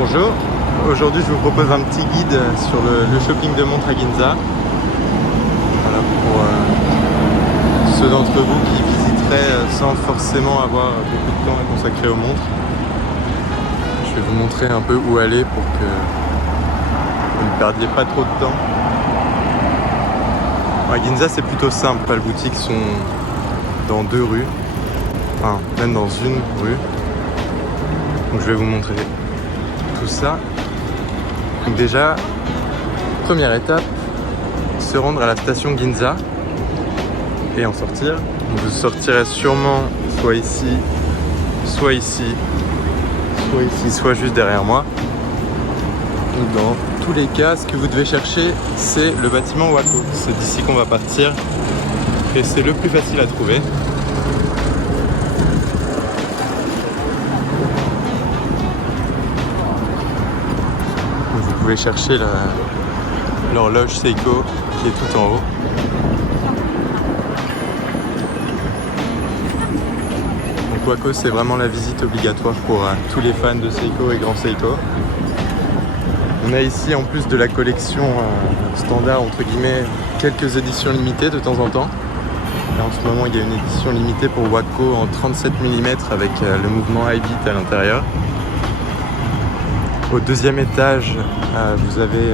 Bonjour, aujourd'hui je vous propose un petit guide sur le shopping de montres à Ginza. Voilà, pour ceux d'entre vous qui visiteraient sans forcément avoir beaucoup de temps à consacrer aux montres. Je vais vous montrer un peu où aller pour que vous ne perdiez pas trop de temps. À Ginza c'est plutôt simple, les boutiques sont dans 2 rues, enfin même dans une rue. Donc je vais vous montrer tout ça. Donc déjà, première étape, se rendre à la station Ginza et en sortir. Donc vous sortirez sûrement soit ici, soit ici, soit ici, soit juste derrière moi. Donc dans tous les cas, ce que vous devez chercher, c'est le bâtiment Wako. C'est d'ici qu'on va partir et c'est le plus facile à trouver. Vous pouvez chercher l'horloge Seiko qui est tout en haut. Donc Wako, c'est vraiment la visite obligatoire pour tous les fans de Seiko et Grand Seiko. On a ici, en plus de la collection standard, entre guillemets, quelques éditions limitées de temps en temps. Et en ce moment, il y a une édition limitée pour Wako en 37 mm avec le mouvement high beat à l'intérieur. Au deuxième étage, vous avez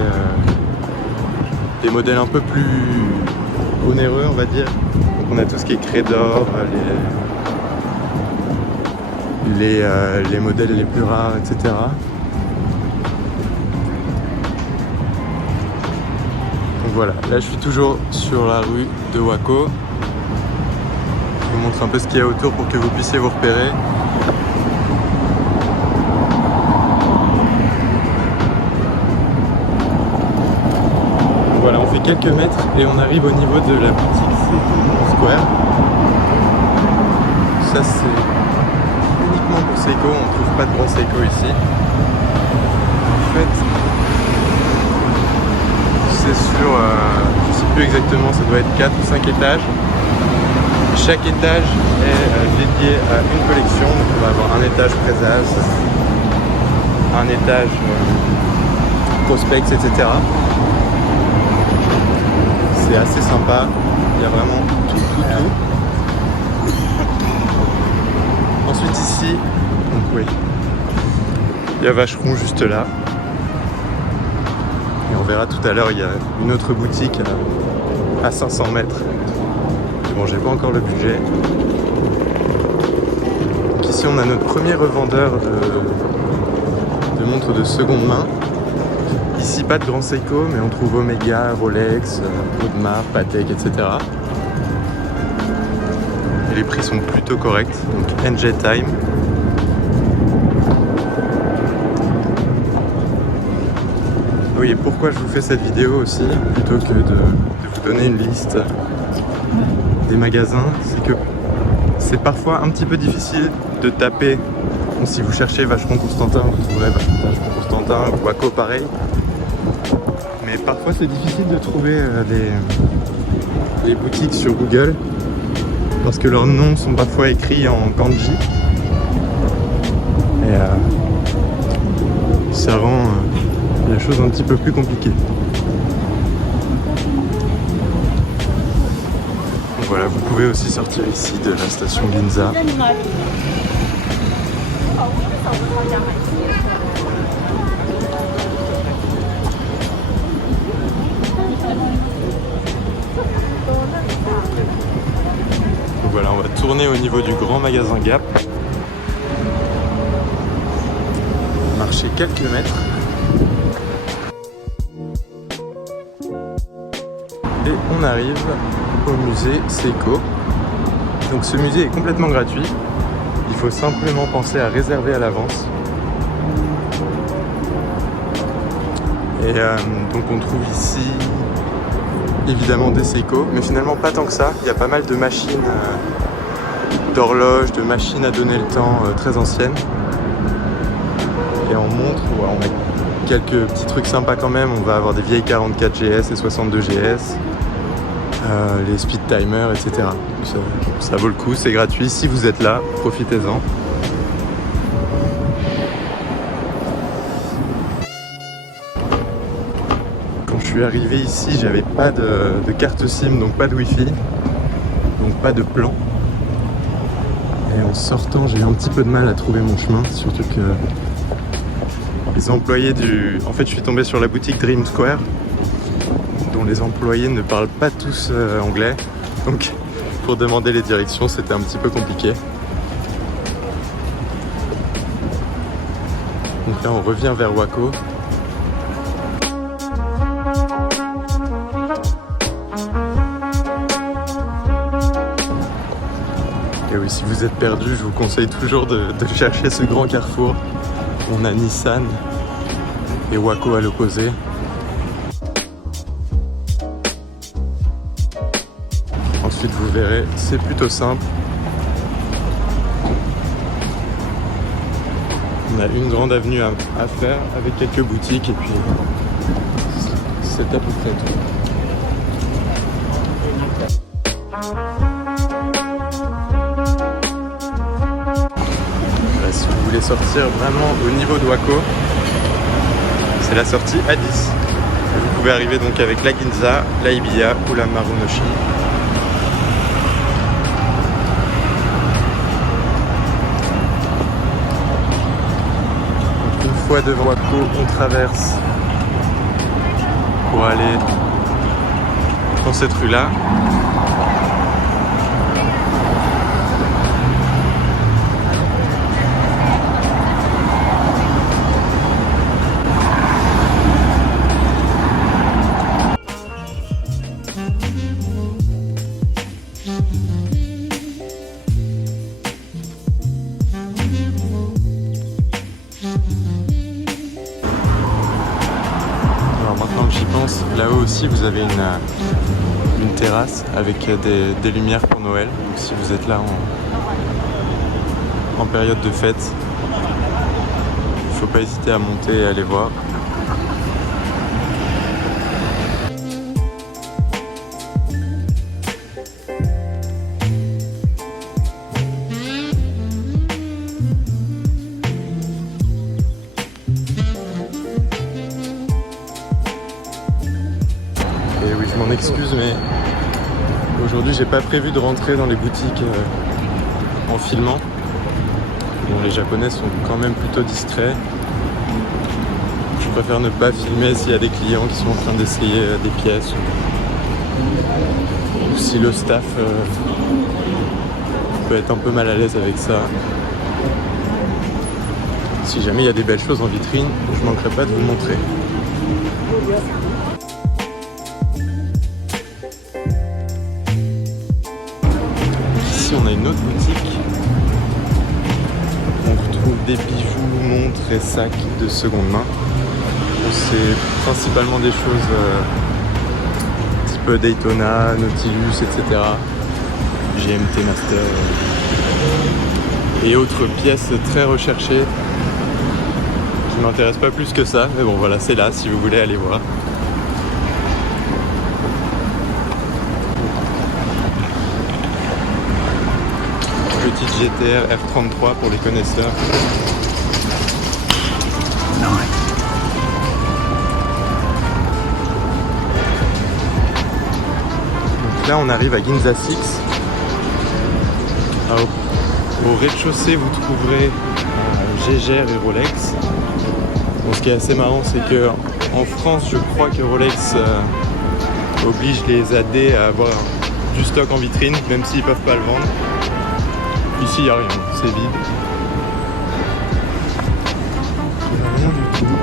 des modèles un peu plus onéreux, on va dire. Donc on a tout ce qui est Credor, les modèles les plus rares, etc. Donc voilà, là je suis toujours sur la rue de Wako. Je vous montre un peu ce qu'il y a autour pour que vous puissiez vous repérer. Voilà, on fait quelques mètres et on arrive au niveau de la boutique Seiko Square. Ça c'est uniquement pour Seiko, on ne trouve pas de grand Seiko ici. En fait, c'est sur, je ne sais plus exactement, ça doit être 4 ou 5 étages. Chaque étage est dédié à une collection, donc on va avoir un étage présage, un étage prospects, etc. C'est assez sympa, il y a vraiment tout. Ensuite ici, donc oui, il y a Vacheron juste là. Et on verra tout à l'heure, il y a une autre boutique à 500 mètres. Bon, j'ai pas encore le budget. Donc ici on a notre premier revendeur de montres de seconde main. Ici, pas de grand Seiko, mais on trouve Omega, Rolex, Audemars, Patek, etc. Et les prix sont plutôt corrects. Donc NJ Time. Oui, et pourquoi je vous fais cette vidéo aussi, plutôt que de vous donner une liste des magasins, c'est que c'est parfois un petit peu difficile de taper. Bon, si vous cherchez Vacheron Constantin, vous trouverez Vacheron Constantin ou Wako pareil. Mais parfois c'est difficile de trouver les boutiques sur Google parce que leurs noms sont parfois écrits en kanji et ça rend la chose un petit peu plus compliquée. Donc voilà, vous pouvez aussi sortir ici de la station Ginza. Voilà, on va tourner au niveau du grand magasin Gap. Marcher quelques mètres. Et on arrive au musée Seiko. Donc ce musée est complètement gratuit. Il faut simplement penser à réserver à l'avance. Et donc on trouve ici évidemment des Seiko, mais finalement pas tant que ça. Il y a pas mal de machines d'horloges, de machines à donner le temps très anciennes. Et en montre, ouais, on a quelques petits trucs sympas quand même. On va avoir des vieilles 44 GS et 62 GS, les speed timers, etc. Ça vaut le coup, c'est gratuit. Si vous êtes là, profitez-en. suis arrivé ici, j'avais pas de carte SIM, donc pas de wifi, donc pas de plan. Et en sortant, j'ai eu un petit peu de mal à trouver mon chemin, surtout que les employés En fait, je suis tombé sur la boutique Dream Square, dont les employés ne parlent pas tous anglais. Donc, pour demander les directions, c'était un petit peu compliqué. Donc là, on revient vers Waco. Et oui, si vous êtes perdu, je vous conseille toujours de chercher ce grand carrefour. On a Nissan et Waco à l'opposé. Ensuite, vous verrez, c'est plutôt simple. On a une grande avenue à faire avec quelques boutiques et puis c'est à peu près tout. Si vous voulez sortir vraiment au niveau de Waco, c'est la sortie A10. Vous pouvez arriver donc avec la Ginza, la Hibiya ou la Marunouchi. Une fois devant Waco, on traverse pour aller dans cette rue-là. Maintenant que j'y pense, là-haut aussi vous avez une terrasse avec des lumières pour Noël. Donc si vous êtes là en période de fête, il ne faut pas hésiter à monter et aller voir. Et oui, je m'en excuse, mais aujourd'hui j'ai pas prévu de rentrer dans les boutiques en filmant. Bon, les Japonais sont quand même plutôt discrets. Je préfère ne pas filmer s'il y a des clients qui sont en train d'essayer des pièces ou si le staff peut être un peu mal à l'aise avec ça. Si jamais il y a des belles choses en vitrine, je manquerai pas de vous montrer. Ici on a une autre boutique. On retrouve des bijoux, montres et sacs de seconde main. C'est principalement des choses type Daytona, Nautilus, etc. GMT Master et autres pièces très recherchées qui ne m'intéressent pas plus que ça. Mais bon voilà, c'est là si vous voulez aller voir. Petite GTR R33 pour les connaisseurs. Donc là on arrive à Ginza 6. Au rez-de-chaussée vous trouverez Jaeger et Rolex. Bon, ce qui est assez marrant c'est que en France je crois que Rolex oblige les AD à avoir du stock en vitrine même s'ils ne peuvent pas le vendre. Ici il n'y a rien, c'est vide. Il n'y a rien du tout.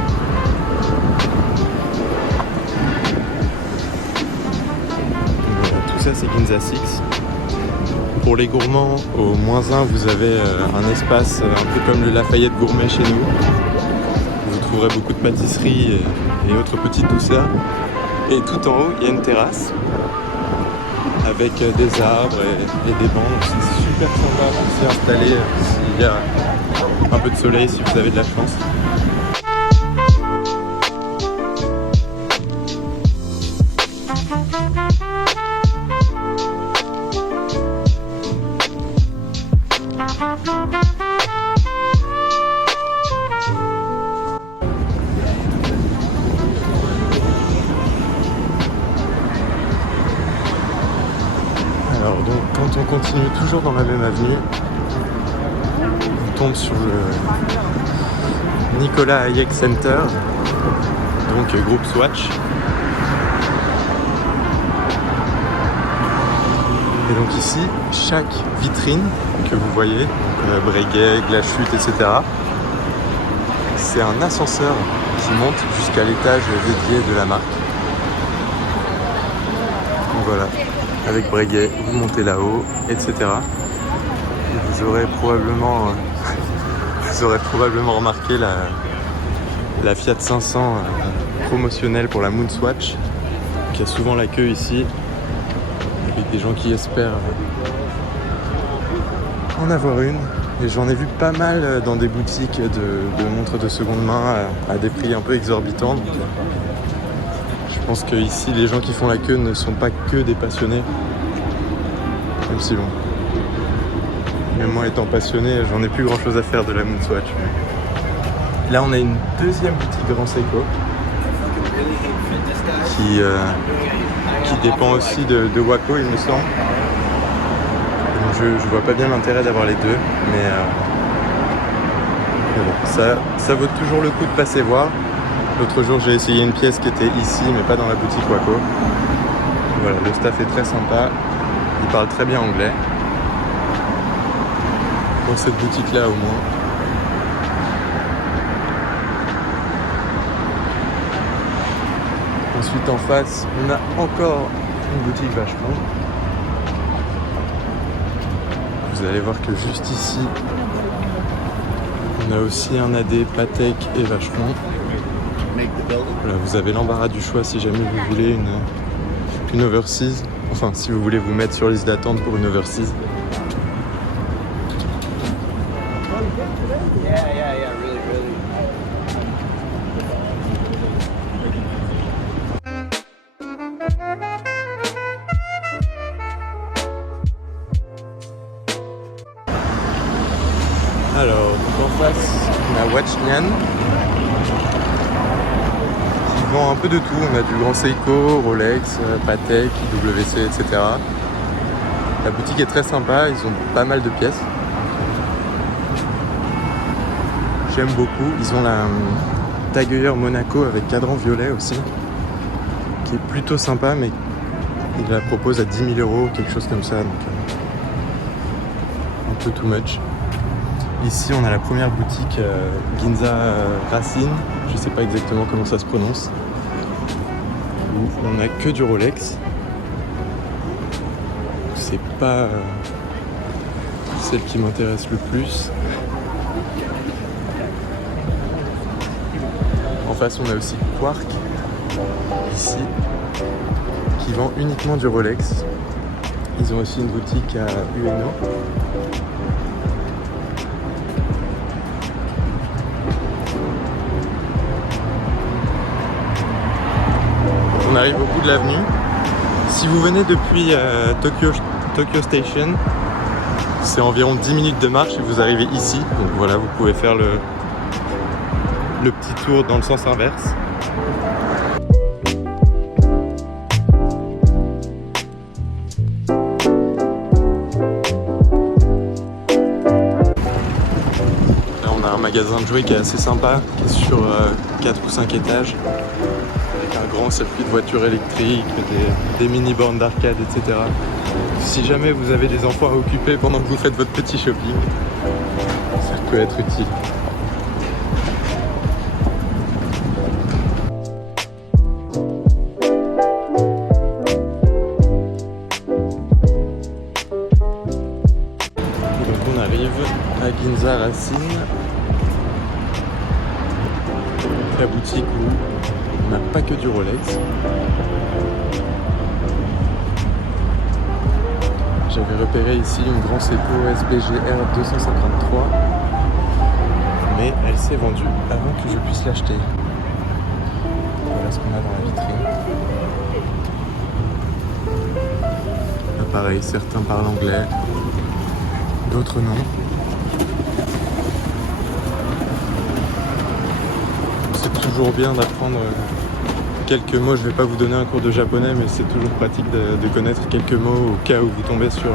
Voilà, tout ça c'est Ginza 6. Pour les gourmands, au -1, vous avez un espace un peu comme le Lafayette Gourmet chez nous. Vous trouverez beaucoup de pâtisseries et autres petites douceurs. Et tout en haut, il y a une terrasse avec des arbres et des bancs. Donc c'est super sympa pour s'y installer s'il y a un peu de soleil, si vous avez de la chance. continue toujours dans la même avenue. On tombe sur le Nicolas Hayek Center, donc groupe Swatch. Et donc ici, chaque vitrine que vous voyez, donc Breguet, Glashütte, etc., c'est un ascenseur qui monte jusqu'à l'étage dédié de la marque. Donc voilà, avec Breguet, vous montez là-haut, etc. Et vous aurez probablement remarqué la Fiat 500 promotionnelle pour la Moon Swatch, qui a souvent la queue ici, avec des gens qui espèrent en avoir une. Et j'en ai vu pas mal dans des boutiques de montres de seconde main à des prix un peu exorbitants. Donc, je pense que ici les gens qui font la queue ne sont pas que des passionnés. Même si bon, même moi étant passionné, j'en ai plus grand chose à faire de la Moon Swatch. Là on a une deuxième boutique Grand Seiko qui dépend aussi de Wako, il me semble. Donc je vois pas bien l'intérêt d'avoir les deux, mais bon, ça vaut toujours le coup de passer voir. L'autre jour j'ai essayé une pièce qui était ici mais pas dans la boutique Wako. Voilà, le staff est très sympa, il parle très bien anglais. Pour cette boutique là au moins. Ensuite en face, on a encore une boutique Vacheron. Vous allez voir que juste ici, on a aussi un AD, Patek et Vacheron. Voilà, vous avez l'embarras du choix si jamais vous voulez une oversize. Enfin, si vous voulez vous mettre sur liste d'attente pour une oversize. Alors, donc en face, on a Watchnian qui vend un peu de tout. On a du Grand Seiko, Rolex, Patek, IWC, etc. La boutique est très sympa, ils ont pas mal de pièces. J'aime beaucoup. Ils ont la Taguilleur Monaco avec cadran violet aussi, qui est plutôt sympa, mais ils la proposent à 10 000 €, quelque chose comme ça. Donc un peu too much. Ici, on a la première boutique Ginza Racine, je sais pas exactement comment ça se prononce, où on a que du Rolex. C'est pas celle qui m'intéresse le plus. En face, on a aussi Quark, ici, qui vend uniquement du Rolex. Ils ont aussi une boutique à Ueno. On arrive au bout de l'avenue. Si vous venez depuis Tokyo Station, c'est environ 10 minutes de marche et vous arrivez ici. Donc voilà, vous pouvez faire le petit tour dans le sens inverse. Là, on a un magasin de jouets qui est assez sympa, qui est sur 4 ou 5 étages. Un grand circuit de voitures électriques, des mini-bornes d'arcade, etc. Si jamais vous avez des enfants à occuper pendant que vous faites votre petit shopping, ça peut être utile. Donc on arrive à Ginza Racine, la boutique où on n'a pas que du Rolex. J'avais repéré ici une Grand Seiko SBG R253, mais elle s'est vendue avant que je puisse l'acheter. Voilà ce qu'on a dans la vitrine. Là, pareil, certains parlent anglais, d'autres non. C'est toujours bien d'apprendre quelques mots. Je ne vais pas vous donner un cours de japonais, mais c'est toujours pratique de connaître quelques mots au cas où vous tombez sur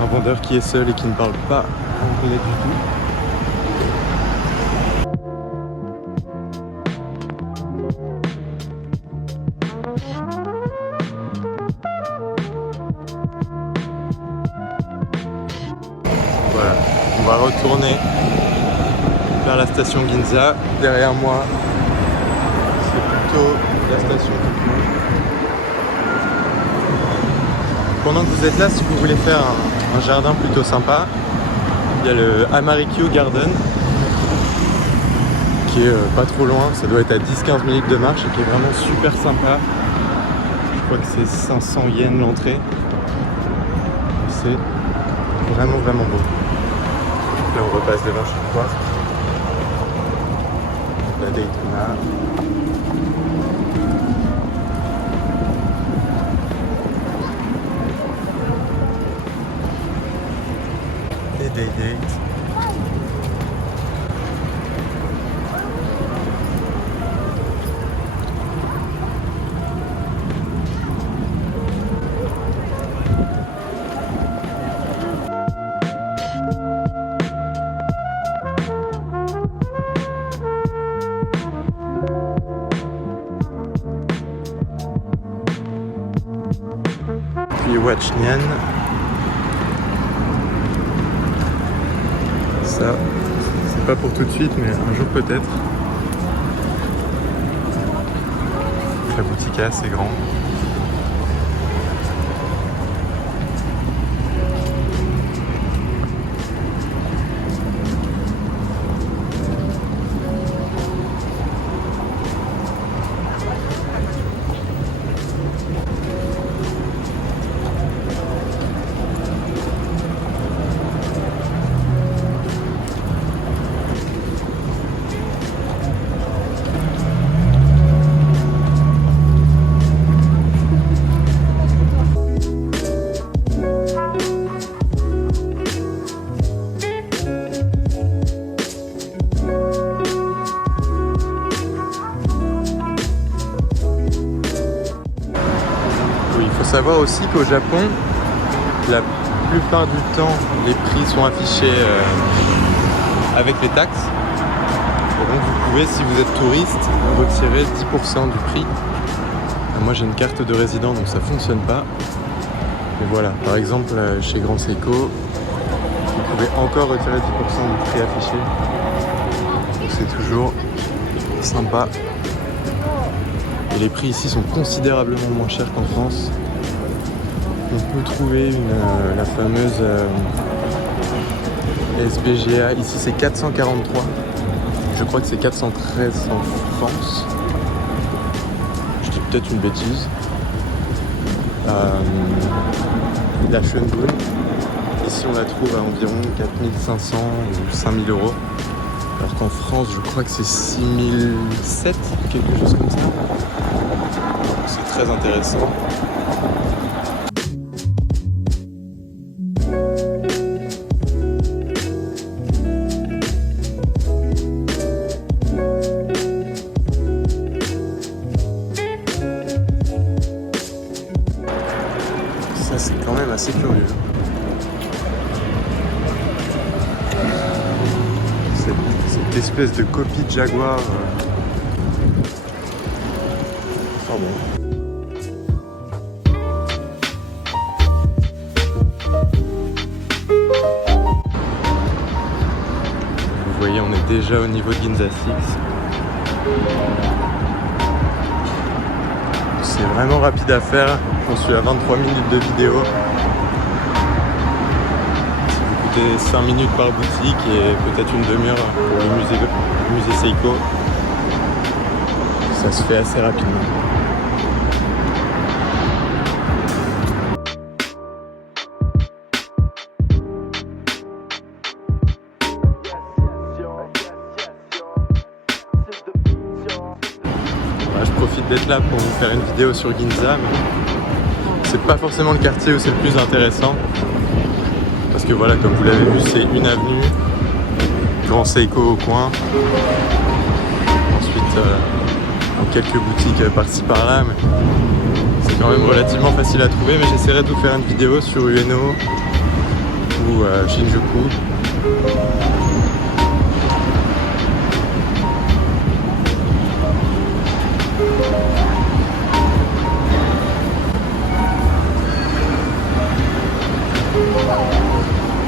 Un vendeur qui est seul et qui ne parle pas anglais du tout. Voilà, on va retourner vers la station Ginza. Derrière moi, c'est plutôt la station. Pendant que vous êtes là, si vous voulez faire un jardin plutôt sympa, il y a le Amarikyo Garden qui est pas trop loin, ça doit être à 10-15 minutes de marche et qui est vraiment super sympa. Je crois que c'est 500 yens l'entrée. C'est vraiment beau. Là on repasse devant chez toi. La Daytona. Les Day Dates. Puis Wachnian. Ça, c'est pas pour tout de suite, mais un jour peut-être. La boutique est assez grande. Il faut savoir aussi qu'au Japon, la plupart du temps, les prix sont affichés avec les taxes. Et donc vous pouvez, si vous êtes touriste, retirer 10% du prix. Moi j'ai une carte de résident donc ça fonctionne pas. Mais voilà, par exemple chez Grand Seiko, vous pouvez encore retirer 10% du prix affiché. Donc c'est toujours sympa. Et les prix ici sont considérablement moins chers qu'en France. On peut trouver la fameuse SBGA. Ici c'est 443. Je crois que c'est 413 en France. Je dis peut-être une bêtise. La Schönbrunn. Ici on la trouve à environ 4500 ou 5000 euros. Alors qu'en France je crois que c'est 6007, quelque chose comme ça. C'est très intéressant. Ça c'est quand même assez curieux. Cette espèce de copie de Jaguar. Enfin bon. Vous voyez, on est déjà au niveau de Ginza 6. C'est vraiment rapide à faire. J'en suis à 23 minutes de vidéo. Ça vous coûtait 5 minutes par boutique et peut-être une demi-heure pour le musée Seiko. Ça se fait assez rapidement. Je profite d'être là pour vous faire une vidéo sur Ginza, mais c'est pas forcément le quartier où c'est le plus intéressant. Parce que voilà, comme vous l'avez vu, c'est une avenue, Grand Seiko au coin. Ensuite, quelques boutiques par-ci par-là, mais c'est quand même relativement facile à trouver. Mais j'essaierai de vous faire une vidéo sur Ueno ou à Shinjuku.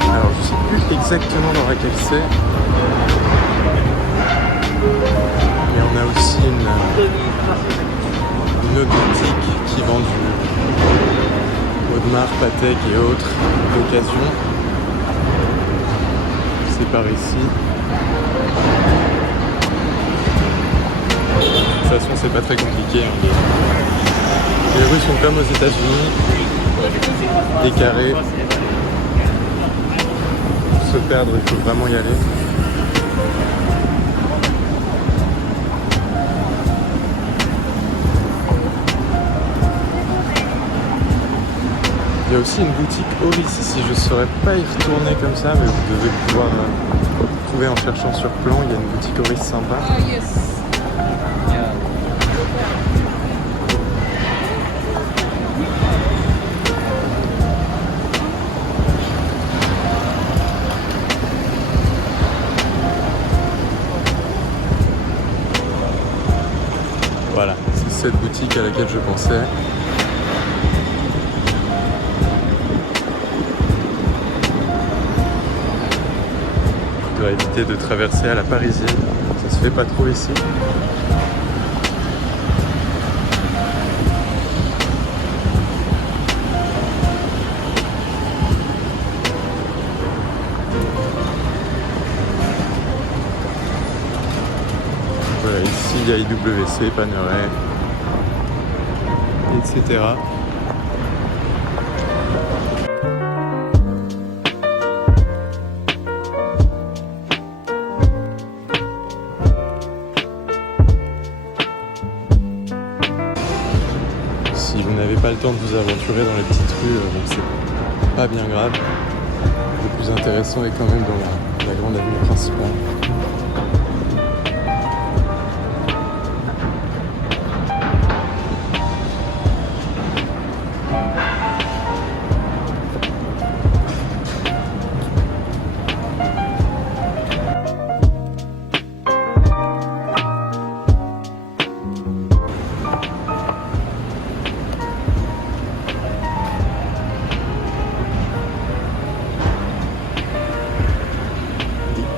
Alors je sais plus exactement dans laquelle c'est. Mais on a aussi une autre boutique qui vend du Audemars, Patek et autres d'occasion. C'est par ici. De toute façon c'est pas très compliqué. Hein. Les rues sont comme aux États-Unis, des carrés. Pour se perdre, il faut vraiment y aller. Il y a aussi une boutique Oris ici, je ne saurais pas y retourner comme ça, mais vous devez pouvoir trouver en cherchant sur plan. Il y a une boutique Oris sympa. Voilà, c'est cette boutique à laquelle je pensais. Je dois éviter de traverser à la parisienne, ça se fait pas trop ici. Voilà, ici il y a IWC, Panerai, etc. Si vous n'avez pas le temps de vous aventurer dans les petites rues, c'est pas bien grave. Le plus intéressant est quand même dans la grande avenue principale.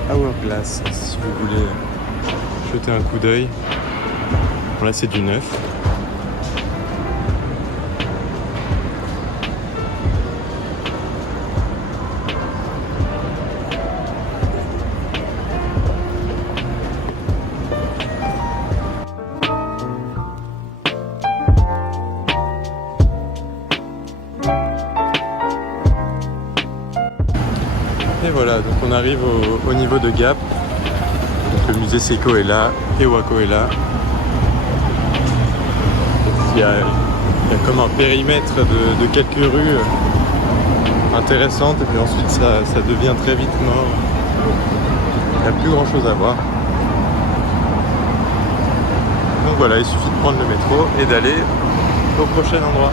Hourglass, si vous voulez jeter un coup d'œil. Bon, là c'est du neuf. Et voilà, donc on arrive au niveau de Gap. Donc le musée Seiko est là, et Wako est là. Il y a comme un périmètre de quelques rues intéressantes, et puis ensuite ça devient très vite mort. Il n'y a plus grand chose à voir. Donc voilà, il suffit de prendre le métro et d'aller au prochain endroit.